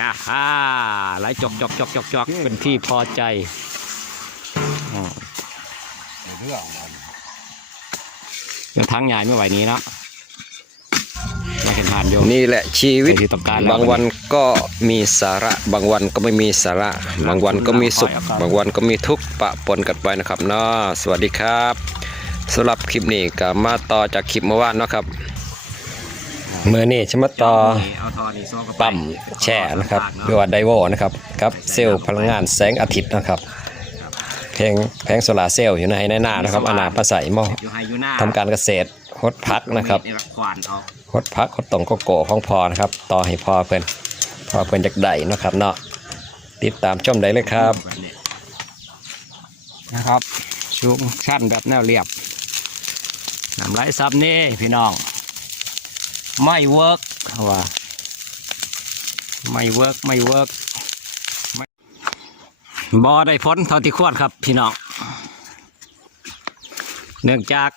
อ่าฮ่าไหลจอกจอกจอกจอกจอกเป็นที่พอใจอืมเรื่องมันยังทั้งใหญ่ไม่ไหวนี้เนาะมาเห็นผ่านโยมนี่แหละชีวิตเป็นที่ต้องการแล้วบางวันก็มีสาระ บางวันก็ไม่มีสาระ บางวันก็มีสุข บางวันก็มีทุกข์ปะปนกันไปนะครับเนาะสวัสดีครับสำหรับคลิปนี้ก็มาต่อจากคลิปเมื่อวานเนาะครับเมื่อนี้จะมาต่อเอาทอนี่ซ้อกับปั๊มแช่นะครับหรือว่าไดโวนะครับกับเซลล์พลังงานแสงอาทิตย์นะครับแผงแผงโซลาร์เซลล์อยู่ในในหน้านะครับอานาภาษาอิมออยู่ให้อยู่หน้าทำการเกษตรหดพักนะครับนี่ละควานเอาหดพักหดตรงโกโก้ของพอนะครับ ต่อให้พอเพื่อนพอเพื่อนจากใดเนาะครับเนาะติดตามชมได้เลยครับแบบนี้นะครับชุงชั้นแบบแนวเรียบนำไรซับนี่พี่น้อง ไม่เวิร์กว่าไม่เวิร์กไม่เวิร์กไม่บอได้พ้นเท่าที่ควรครับพี่น้องเนื่องจาก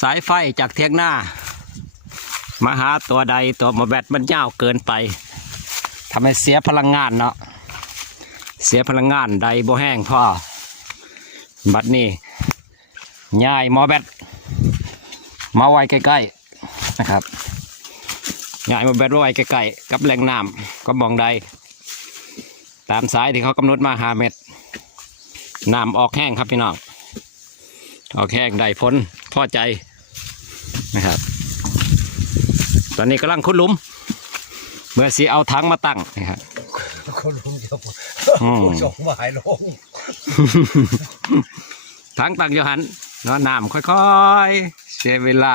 สายไฟจากเทียงหน้า มาหาตัวใดตัวหมาแบตมันยาวเกินไปทำให้เสียพลังงานเนาะเสียพลังงานใดบ่แห้งพ่อบัดนี้ย้ายหมอแบตมาไว้ใกล้ๆ นะครับย้ายหมอแบตมาไว้ใกล้ๆกับแหล่งน้ำก็มองใด ตามสายที่เขากำหนดมาหาเม็ดน้ำออกแห้งครับพี่น้องออกแห้งได้พ้นพอใจนะครับ ตอนนี้กำลังขุดหลุมเมื่อสีเอาถังมาตั้งนะครับเขาลงจะอืมส่งมาหายลงทั้งตักโยหันเนาะน้ำค่อยๆเสียเวลา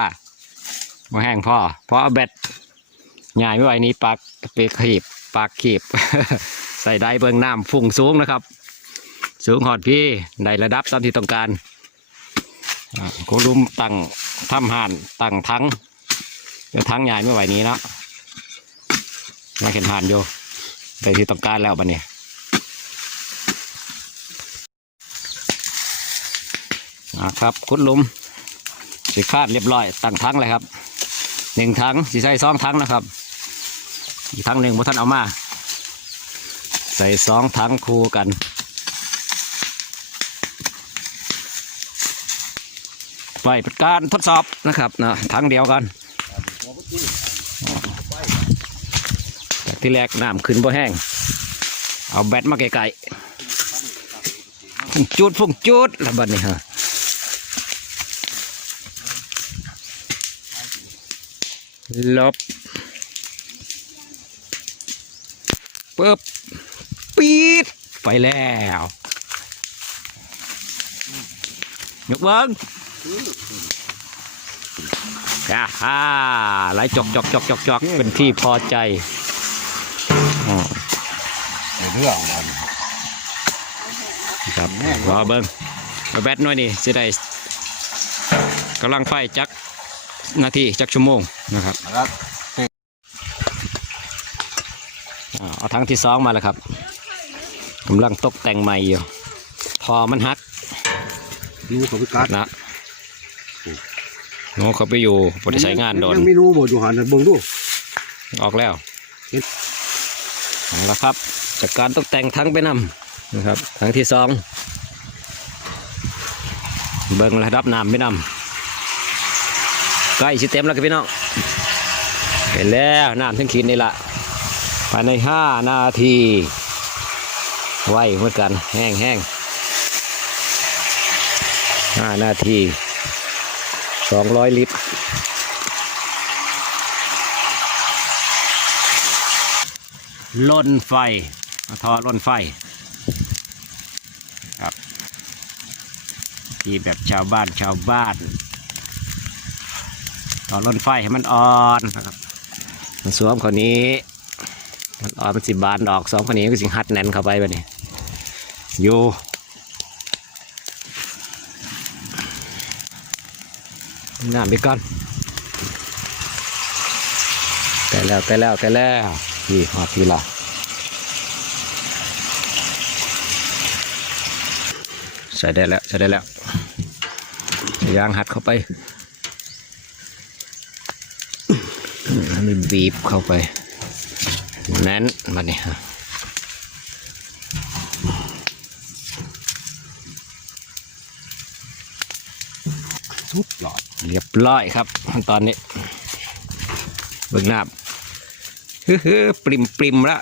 บ่แห้งพ่อเพราะเอแบตใหญ่ไม่ไหวนี้ปากเปขีบปากขีบ ใส่ได้เบิ่งน้ำฟุ้งสูงนะครับ สูงหอดพี่ได้ระดับตามที่ต้องการโคลุมตั้งทำห่านตั้งทั้งเดี๋ยวทั้งใหญ่ไม่ไหวนี้นะมาเข็นห่านโยได้ที่ต้องการแล้วบัดนี้นะครับคุดลุมสิคาดเรียบร้อยตั้งทั้งเลยครับ หนึ่งทั้งสีใส่สองทั้งนะครับ อีกทั้งหนึ่งพวท่านเอามา ใส่สองทั้งคู่กันไปเป็นการทดสอบนะครับนะทั้งเดียวกันจากที่แรกน้ำขึ้นบ่แห้ง เอาแบตมาไกลๆพุ่งจุดพุ่งจุดแล้วบัดนี้ฮะ ลบปึ๊บปี๊ดไปแล้วยกเบิ้งอ่าฮ่าไหลจอกจอกจอกจอกจอกเป็นที่พอใจอืมเรื่องมันครับรอเบิ้งเอาแบตหน่อยนี่สิได้กำลังไฟจัก นาทีจักชั่วโมงนะครับนะครับอ่าเอาทั้งที่สองมาแล้วครับกำลังตกแต่งใหม่อยู่พอมันหักรู้เขาไปกัดนะโน้เขาไปอยู่บริษัทงานโดนยังไม่รู้บ่อยู่หันเบิ่งดูออกแล้วเอาละครับ จากการตกแต่งทั้งไปนำนะครับทั้งที่สองเบิ้งระดับน้ำไปนำ ใกล้สิเต็มแล้วครับพี่น้องเห็นแล้วน้ำทั้งขีดนี่ละภายในห้านาทีไวเหมือนกันแห้งแห้งห้านาทีสองร้อยลิตรล่นไฟเอาทอล่นไฟครับที่แบบชาวบ้านชาวบ้าน ต่อล่นไฟให้มันอ่อนนะครับมันสวมคนนี้มันอ่อนมันสิบบานดอกสองคนนี้ก็สิงหัดแน่นเข้าไปแบบนี้อยู่น้ำไปก่อนแต่แล้วแต่แล้วแต่แล้วนี่หอดทีละใส่ได้แล้วใส่ได้แล้วยางหัดเข้าไปให้ มันบีบเข้าไปแน่นมาเนี่ยสุดยอดเรียบร้อยครับขั้นตอนนี้ เบิ่งน้ำฮึฮึปริมปริมๆละ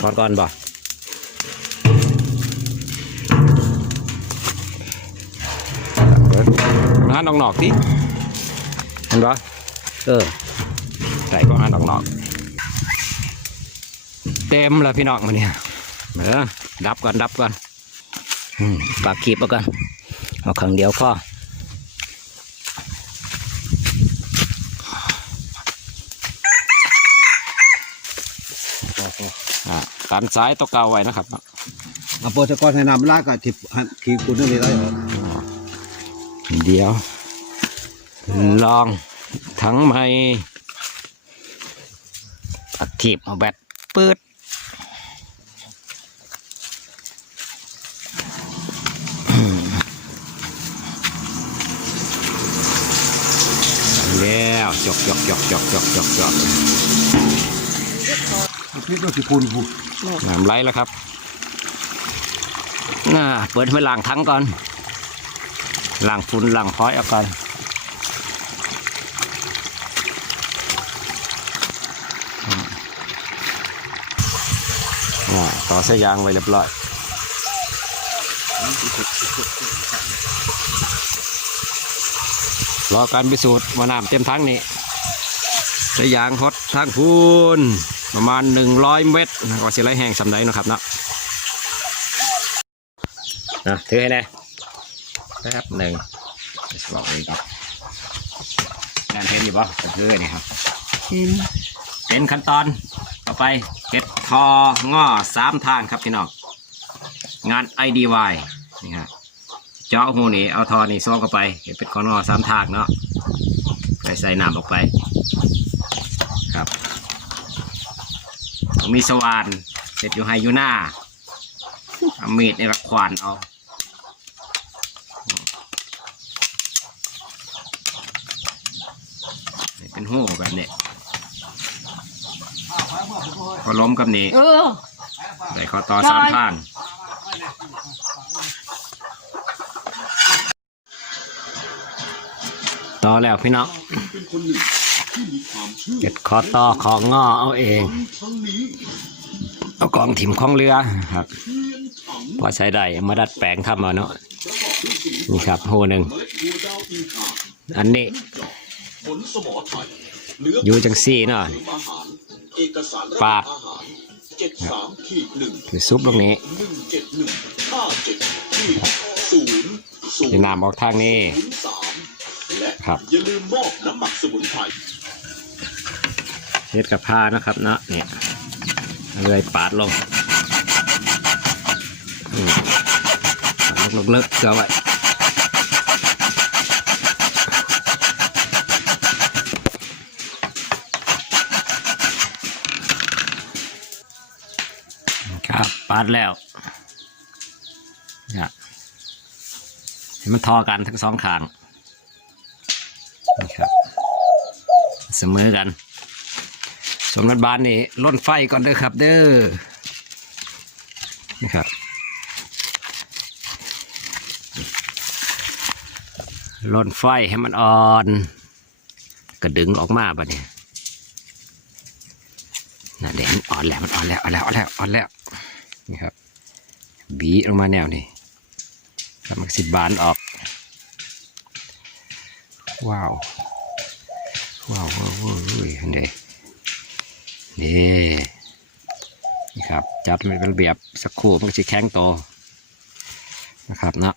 ทอดก่อนบ่เบิ่งหาหนอกๆที่ เห็นบ่เออใส่ก็หาหนอกๆเต็มแล้วพี่น้องมาเนี่ยเออดับก่อนดับก่อนอืมปากขีบเอาก่อนเอาครั้งเดียวพออ่าการซ้ายตัวเก่าไว้นะครับเอาโปรตกรให้น้ำลากกับที่ขี่คุณนั่นเลยได้เหรอเดี๋ยว ลอง ทั้งไม่อัดทีบเอาแบตปืดแล้วจกจกจกจกจกจกจกคลิปเราสิคุณผู้น้ำไหลแล้วครับน่าเปิดให้ล้างทั้งก่อนล้างฝุ่นล้างพ้อยเอาก่อนอืมอ่า ต่อสายยางไว้เรียบร้อยรอการพิสูจน์ว่าน้ำเต็มทั้งนี้สายยางฮดทางพูนประมาณหนึ่งร้อยเมตรนะก็สิไหลแห้งสำไดเนาะครับเนาะนะถือให้แน่แป๊บหนึ่งจะบอกเลยครับงานเห็นอยู่ป่ะถือนี่ครับเป็นขั้นตอนต่อ ไปเห็ดทอง้อสามทางครับพี่น้องงาน IDY นี่ฮะเจาะหูนี่เอาทอนี่ซ้อมเข้าไปเห็ดเป็นข้องอสามทางเนาะใส่ใส่น้ำออกไปครับ มีสว่านเสร็จอยู่ไฮอยู่หน้าเอามีดในรักควานเอาเป็นหูแบบนี้ พอล้มกับนี้เออได้ข้อต่อสามข้างต่อแล้วพี่น้องเก็ดคอต่อของงอเอาเอง เอากองถิ่มของเรือครับ พอใช้ได้มาดัดแปลงทำเอาเนาะนี่ครับโหหนึ่งอันนี้อยู่จังซี่เนาะ ปาดเจ็ดสามขีดหนึ่งคือซุปตรงนี้หนึ่งเจ็ดหนึ่งห้าเจ็ดขีดศูนย์ศูนที่ย์น้ำออกทางนี้ศูนย์สามและครับอย่าลืมมอบน้ำหมักสมุนไพรเฮ็ดกับผ้านะครับเนาะเนี่ยเลื่อยปาดลงอืมปาดลงเลิกๆเกลือไว้าดแล้วเนี่ยให้มันทอกันทั้งสองข้างนี่ครับเสมอกันสมนัดบานนี่ล่นไฟก่อนเด้อครับ เด้อนี่ครับล่นไฟให้มันอ่อน กระดึงออกมาบะเนี่ยน่ะเดี๋ยวมันอ่อนแล้วมันอ่อนแล้วอ่อนแล้วอ่อนแล้วอ่อนแล้ว บีลงมาแนวนี่แล้วมันสิบานออก ว้าว ว้าวว้าวว้าวเฮ้ยอันเดนี่นี่ครับ จัดมันเป็นระเบียบสักครู่มันก็จะแข็งโตนะครับเนาะ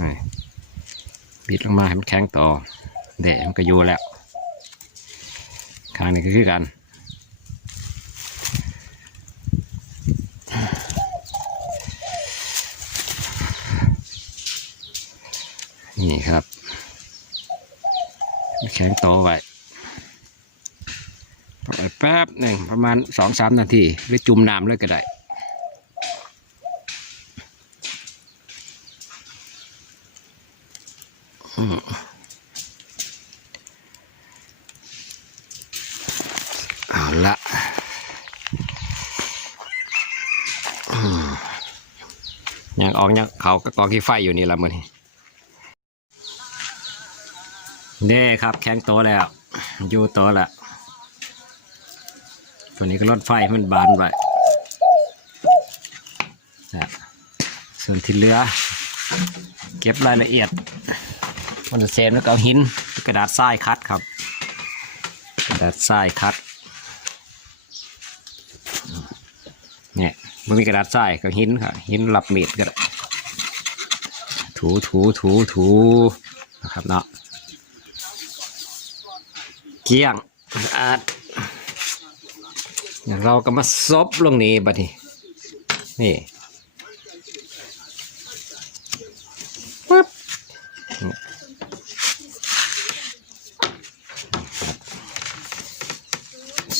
นี่บิดลงมาให้มันแข็งโตเดะมันก็อยู่แล้ว ข้างนี้ก็คือกัน แข็งโตไว้แป๊บหนึ่งประมาณสองสามนาทีหรือจุ่มน้ำเลยก็ได้เอาละยังออกยังเขาก็กองขี้ไฟอยู่นี่ละมือนี่ เด้ครับแข็งโตแล้ว อยู่โตแล้วตัวนี้ก็รถไฟมันบานไปนะส่วนที่เหลือ เก็บรายละเอียดมันจะเซนแล้วก็เอาหินกระดาษทรายคัดครับ กระดาษทรายคัดเนี่ยมันมีกระดาษทรายกับหินครับหินหลับเม็ดก็ได้ถูถูถูถูนะครับเนาะ เกลี้ยงสะอาดเดี๋ยวเราก็มาซบลงนี้บัดนี้ นี่ปึ๊บ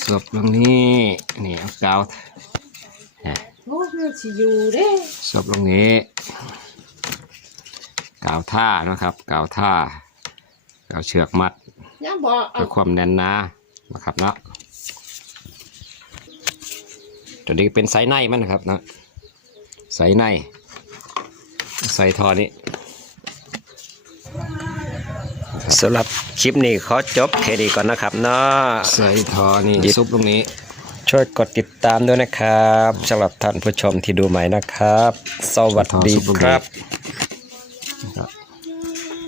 ซบลงนี้ นี่เอากาวโอ้ยสิอยู่เด้ซบลงนี้กาวท่านะครับกาวท่ากาวเชือกมัด ยังบอกเอาเพื่อความแน่นหนานะครับเนาะตัวนี้เป็นไซในมันนะครับเนาะไซในใส่ทอนี้สำหรับคลิปนี้ขอจบแค่นี้ก่อนนะครับเนาะใส่ทอนี่ซุปตรงนี้ ช่วยกดติดตามด้วยนะครับสำหรับท่านผู้ชมที่ดูใหม่นะครับ สวัสดีครับ